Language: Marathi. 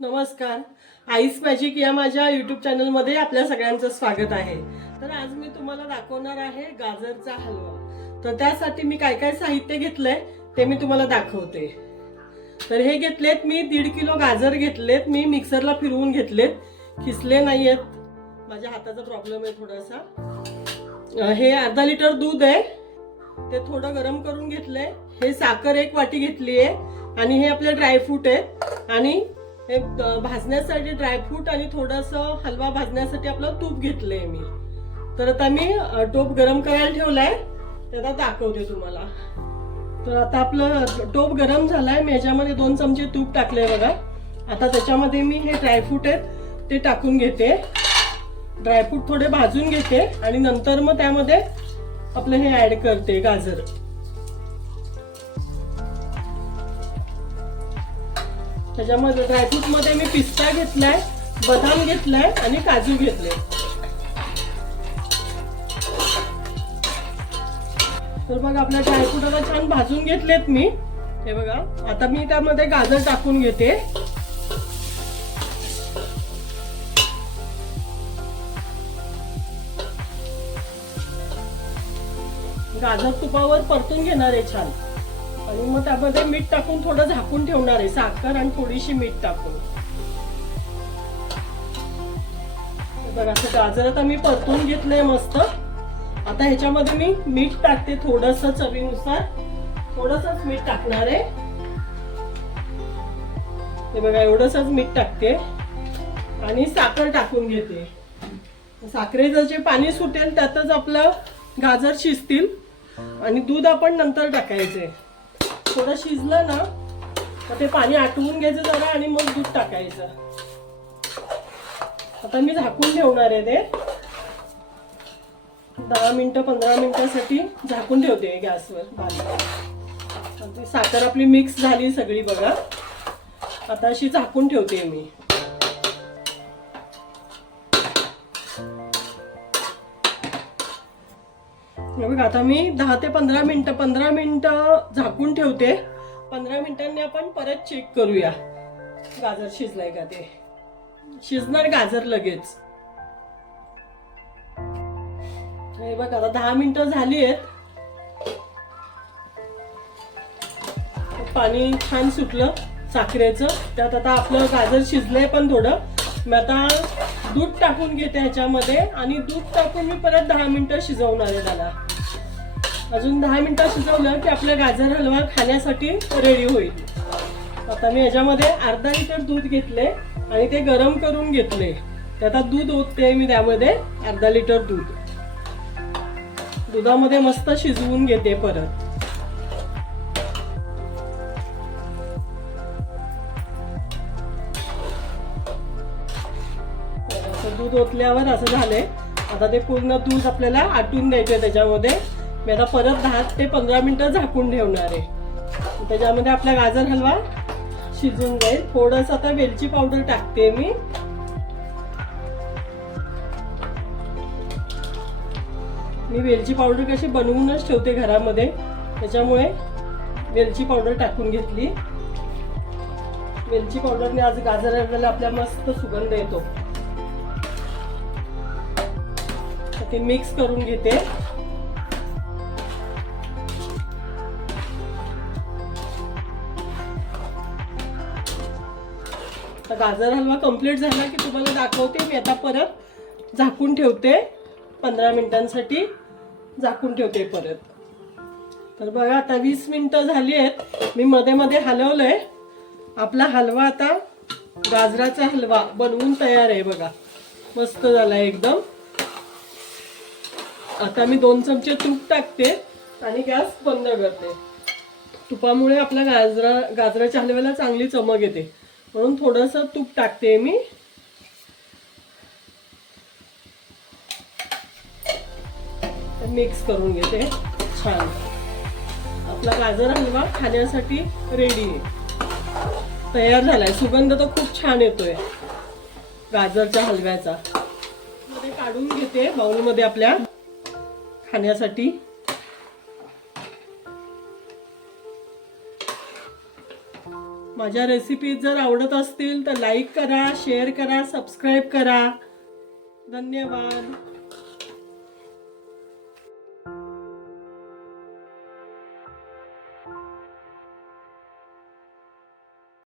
नमस्कार. आईस मॅजिक या माझ्या यूट्यूब चॅनलमध्ये आपल्या सगळ्यांचं स्वागत आहे. तर आज मी तुम्हाला दाखवणार आहे गाजरचा हलवा. तर त्यासाठी मी काय काय साहित्य घेतलंय ते मी तुम्हाला दाखवते. तर हे घेतलेत मी 1.5 किलो गाजर घेतलेत. मी मिक्सरला फिरवून घेतलेत, खिसले नाहीयेत, माझ्या हाताचा प्रॉब्लेम आहे थोडासा. हे अर्धा लिटर दूध आहे, ते थोडं गरम करून घेतलंय. हे साखर 1 वाटी घेतली आहे आणि हे आपले ड्रायफ्रूट आहेत आणि हे भाजण्यासाठी ड्रायफ्रूट आणि थोडंसं हलवा भाजण्यासाठी आपलं तूप घेतलंय मी. तर आता मी टोप गरम करायला ठेवलाय, त्याला दाखवते तुम्हाला. तर आता आपलं टोप गरम झालाय. मी ह्याच्यामध्ये 2 चमचे तूप टाकलंय बघा. आता त्याच्यामध्ये मी हे ड्रायफ्रूट आहेत ते टाकून घेते. ड्रायफ्रूट थोडे भाजून घेते आणि नंतर मग त्यामध्ये आपलं हे ऍड करते गाजर. त्याच्यामध्ये ड्रायफ्रूट मध्ये मी पिस्ता घेतलाय, बदाम घेतलाय आणि काजू घेतले. तर बघा आपल्या ड्रायफ्रूट आता छान भाजून घेतलेत मी. हे बघा आता मी त्यामध्ये गाजर टाकून घेते. गाजर तुपावर परतून घेणार आहे छान आणि मग त्यामध्ये मीठ टाकून थोडं झाकून ठेवणार आहे, साखर आणि थोडीशी मीठ टाकून. बघा असं गाजर आता मी परतून घेतलंय मस्त. आता ह्याच्यामध्ये मी मीठ टाकते थोडंसं चवीनुसार, थोडंसंच मीठ टाकणार आहे. हे बघा एवढंसच मीठ टाकते आणि साखर टाकून घेते. साखरेचं जे पाणी सुटेल त्यातच आपलं गाजर शिजतील आणि दूध आपण नंतर टाकायचे. थोडं शिजलं ना तर ते पाणी आटवून घ्यायचं जरा आणि मग दूध टाकायचं. आता मी झाकून ठेवणार आहे ते 10 मिनिटं 15 मिनिटासाठी झाकून ठेवते गॅसवर. साखर आपली मिक्स झाली सगळी बघा. आता अशी झाकून ठेवते मी. बघा आता मी 10 ते 15 मिनिटं झाकून ठेवते. 15 मिनिटांनी आपण परत चेक करूया गाजर शिजलाय का ते. शिजणार गाजर लगेच. हे बघा आता 10 मिनिटं झाली आहेत. पाणी छान सुटलं साखरेचं. त्यात आता आपलं गाजर शिजलंय पण थोडं. मी आता दूध टाकून घेते ह्याच्यामध्ये आणि दूध टाकून मी परत 10 मिनिटं शिजवणार आहे त्याला. अजून 10 मिनिटं शिजवलं की आपला गाजर हलवा खाण्यासाठी रेडी होईल. आता मी ह्याच्यामध्ये अर्धा लिटर दूध घेतले आणि ते गरम करून घेतले. त्यात दूध ओतते मी त्यामध्ये अर्धा लिटर दूध. दुधामध्ये मस्त शिजवून घेते परत. दूध ओतल्यावर असं झालंय. आता ते पूर्ण दूध आपल्याला आटून द्यायचंय त्याच्यामध्ये. मी आता परत 10 ते 15 मिनिटं झाकून ठेवणार आहे. त्याच्यामध्ये आपला गाजर हलवा शिजून जाईल. थोडंसं आता वेलची पावडर टाकते मी. मी वेलची पावडर कशी बनवूनच ठेवते घरामध्ये, त्याच्यामुळे वेलची पावडर टाकून घेतली. वेलची पावडरने आज गाजर हलव्याला आपल्या मस्त सुगंध येतो. ते मिक्स करून घेते. गाजर हलवा कंप्लीट झाला की तुम्हाला दाखवते मी. आता परत झाकून ठेवते 15 मिनिटांसाठी. झाकून ठेवते परत. तर बघा आता 20 मिनिटं झाली आहेत. मी मध्ये मध्ये हलवलंय. आपला हलवा आता गाजराचा हलवा बनवून तयार आहे बघा. मस्त झालाय एकदम. आता मी 2 चमचे तूप टाकते आणि गॅस बंद करते. तुपामुळे आपल्या गाजराच्या हलव्याला चांगली चमक येते, म्हणून थोडंसं तूप टाकते मी. मिक्स करून घेते छान. आपला गाजर हलवा खाण्यासाठी रेडी आहे, तयार झालाय. सुगंध तर खूप छान येतोय गाजरच्या हलव्याचा. मध्ये काढून घेते बाउलमध्ये आपल्या खाण्यासाठी. माझ्या रेसिपीज जर आवडत असतील तर लाईक करा, शेअर करा, सबस्क्राईब करा. धन्यवाद.